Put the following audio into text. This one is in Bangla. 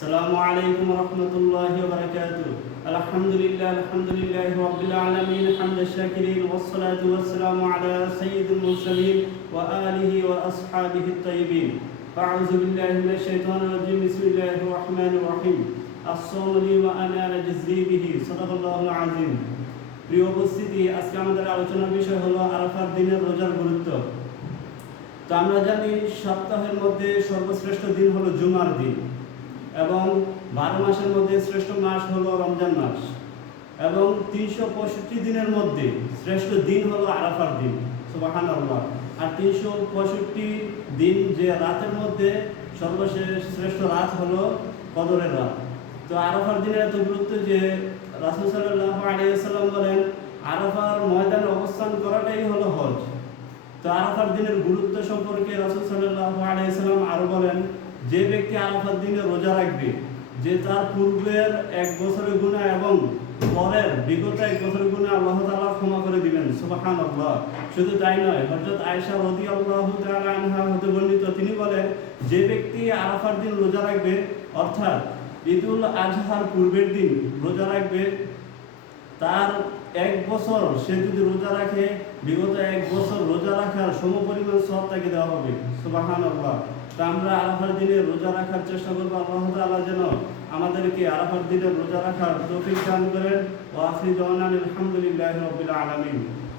السلام عليكم ورحمة الله وبركاته الحمد لله الحمد لله رب العالمين حمد الشاكرين والصلاة والسلام على سيد المرسلين وآله وأصحابه الطيبين أعوذ بالله من الشيطان الرجيم بسم الله الرحمن الرحيم الصوم لي وأنا أجزي به صدق الله العظيم প্রিয় উপস্থিতি আজকে আমাদের আলোচনার বিষয় হলো আরাফার দিনের রোজার গুরুত্ব তো আমরা জানি সপ্তাহের মধ্যে সর্বশ্রেষ্ঠ দিন হলো জুমার দিন এবং বারো মাসের মধ্যে শ্রেষ্ঠ মাস হলো রমজান মাস। এবং তিনশো পঁয়ষট্টি দিনের মধ্যে শ্রেষ্ঠ দিন হলো আরাফার দিন সুবাহান আল্লাহ আর তিনশো পঁয়ষট্টি দিন যে রাতের মধ্যে সর্বশেষ শ্রেষ্ঠ রাত হলো কদরের রাত। তো আরাফার দিনের এত গুরুত্ব যে রাসুল সাল্লাহ আলিয়াল্লাম বলেন, আরাফার ময়দানে অবস্থান করাটাই হলো হজ। তো আরাফার দিনের গুরুত্ব সম্পর্কে রাসুল সাল্লাহ আলাইসাল্লাম আরও বলেন যে ব্যক্তি আরাফার দিনে রোজা রাখবে, যে তার পূর্বের এক বছরের গুণা এবং পরের বিগত এক বছরের গুণা আল্লাহ তাআলা ক্ষমা করে দিবেন। সুবাহান আল্লাহ শুধু তাই নয়, হযরত আয়েশা রাদিয়াল্লাহু তাআলা আনহা হতে বর্ণিত, তিনি বলেন, যে ব্যক্তি আরাফার দিন রোজা রাখবে, অর্থাৎ ঈদুল আজহার পূর্বের দিন রোজা রাখবে তার এক বছর সে যদি রোজা রাখে, বিগত এক বছর রোজা রাখার সম পরিমাণ সব তাকে দেওয়া হবে। সুবাহান আল্লাহ তা আমরা আরাফার দিনে রোজা রাখার চেষ্টা করব। আল্লাহ তাআলা যেন আমাদেরকে আরাফার দিনে রোজা রাখার তৌফিক দান করেন। ও দওয়ান আলহামদুলিল্লাহ রবিল আলমিন।